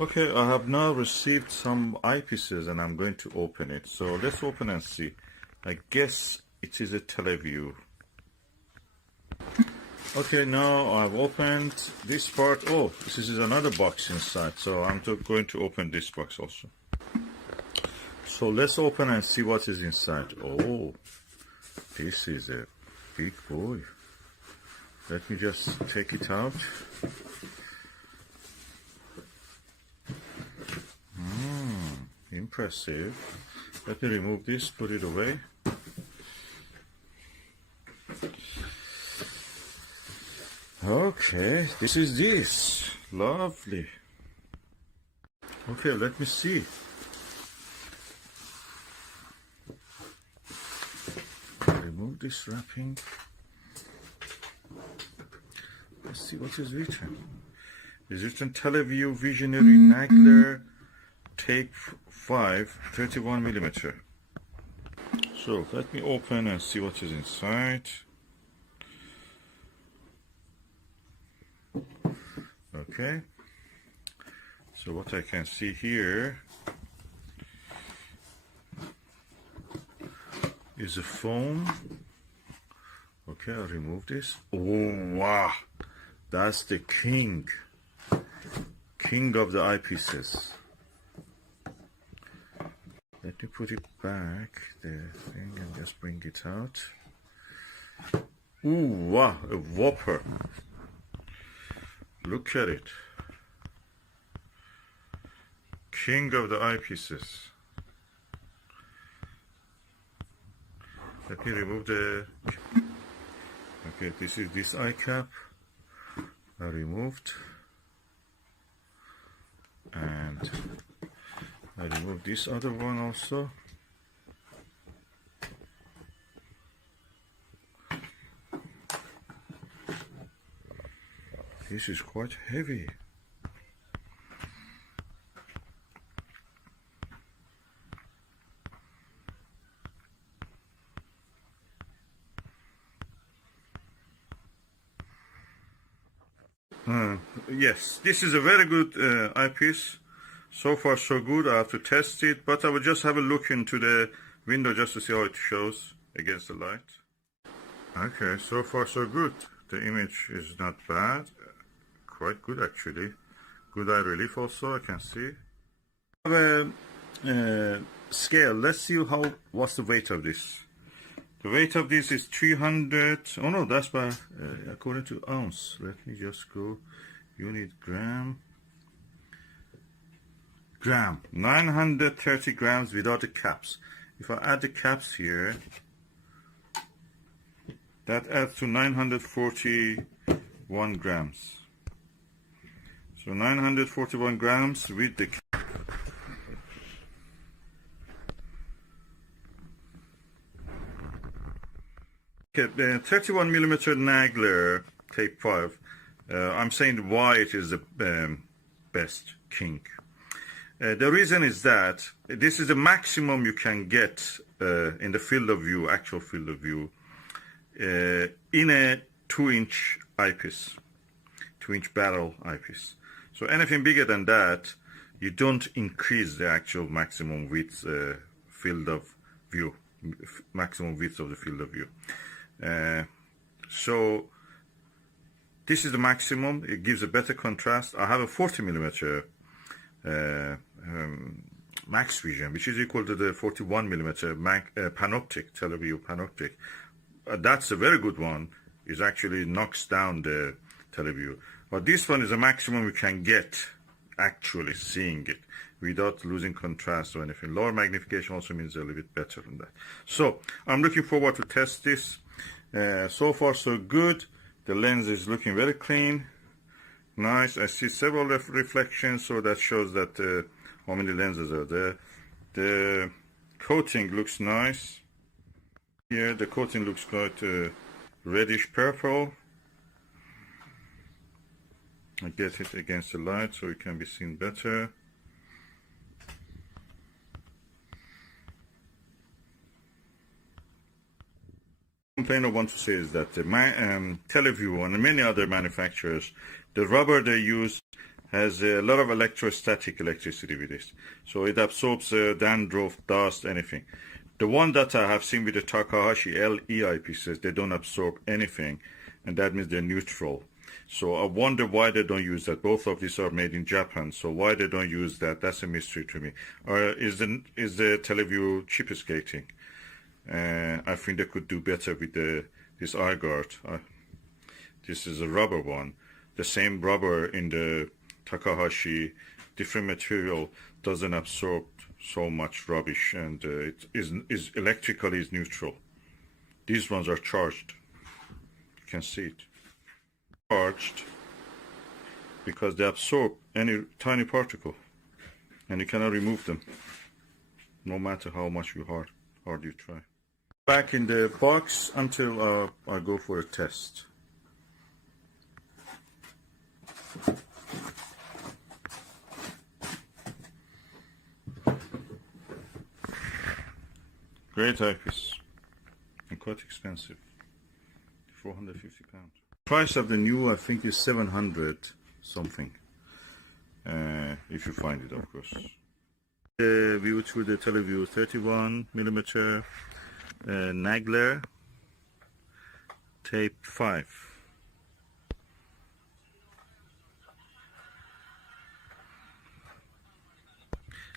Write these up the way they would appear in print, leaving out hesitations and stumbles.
Okay, I have now received some eyepieces and I'm going to open it. So let's open and see. I guess it is a Televue. Okay, now I've opened this part. Oh, this is another box inside. So I'm going to open this box also. So let's open and see what is inside. Oh, this is a big boy. Let me just take it out. Impressive. Let me remove this, put it away. Okay, this is this. Lovely. Okay, let me see. Remove this wrapping. Let's see what is written. It's written Televue Visionary Nagler Type-5 31mm. So let me open and see what is inside. Okay, so what I can see here is a foam. Okay, I'll remove this. Oh wow, that's the king of the eyepieces. Let me put it back, the thing, and just bring it out. Ooh, wow, a whopper. Look at it. King of the eyepieces. Let me remove the... Okay, this is this eye cap. I removed. And I removed this other one also. This is quite heavy. Yes, this is a very good eyepiece. So far so good. I have to test it, but I will just have a look into the window just to see how it shows against the light. Okay, so far so good. The image is not bad. Quite good actually. Good eye relief also, I can see. I have a scale. Let's see what's the weight of this. The weight of this is 300. Oh no, that's by according to ounce. Let me just go unit gram. 930 grams without the caps. If I add the caps here, that adds to 941 grams. So 941 grams with the cap. Okay, the 31mm Nagler Type-5. I'm saying why it is the best king. The reason is that this is the maximum you can get in the field of view, actual field of view, in a 2-inch eyepiece, 2-inch barrel eyepiece. So anything bigger than that, you don't increase the actual maximum width field of view, maximum width of the field of view. So this is the maximum. It gives a better contrast. I have a 40mm max vision, which is equal to the 41mm panoptic, Televue panoptic. That's a very good one. It actually knocks down the Televue. But this one is a maximum you can get actually seeing it without losing contrast or anything. Lower magnification also means a little bit better than that. So I'm looking forward to test this. So far so good. The lens is looking very clean. Nice. I see several reflections, so that shows that how many lenses are there. The coating looks nice. Here the coating looks quite reddish purple. I get it against the light so it can be seen better. Complaint I want to say is that the Televue and many other manufacturers, the rubber they use has a lot of electrostatic electricity with this. So it absorbs dandruff, dust, anything. The one that I have seen with the Takahashi LE eyepieces, they don't absorb anything, and that means they're neutral. So I wonder why they don't use that. Both of these are made in Japan, so why they don't use that, that's a mystery to me. Or is the Televue cheapskating? I think they could do better with this eye guard. This is a rubber one. The same rubber in the Takahashi, different material, doesn't absorb so much rubbish, and it is electrically is neutral. These ones are charged. You can see it. Charged because they absorb any tiny particle, and you cannot remove them, no matter how much hard you try. Back in the box until I go for a test. Great eyepiece, and quite expensive, £450. Price of the new, I think, is 700 something, if you find it, of course. The view through the Televue 31mm Nagler Type-5.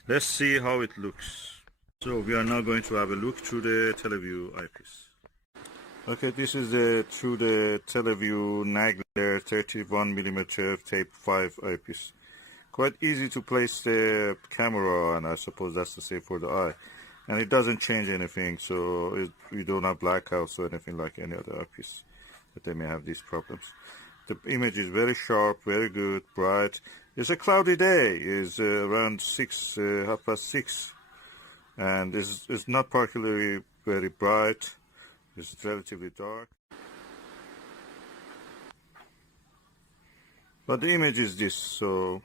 Let's see how it looks. So we are now going to have a look through the Televue eyepiece. Okay, this is through the Televue Nagler 31mm Type-5 eyepiece. Quite easy to place the camera, and I suppose that's the same for the eye. And it doesn't change anything, so we don't have blackouts or anything like any other eyepiece that they may have these problems. The image is very sharp, very good, bright. It's a cloudy day. It's around 6:30, and it's not particularly very bright. It's relatively dark. But the image is this, so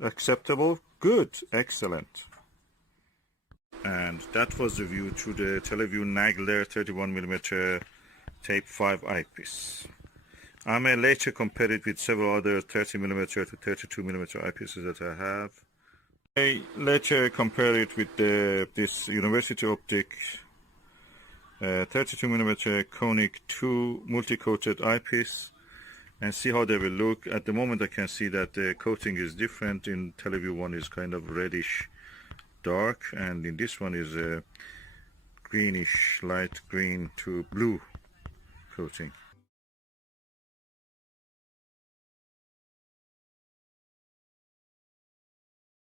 acceptable, good, excellent. And that was the view through the Televue Nagler 31mm Type-5 eyepiece. I may later compare it with several other 30mm to 32mm eyepieces that I have. I later compare it with this University Optic 32mm conic 2 multi-coated eyepiece, and see how they will look. At the moment I can see that the coating is different. In Televue one is kind of reddish dark, and in this one is a greenish light green to blue coating.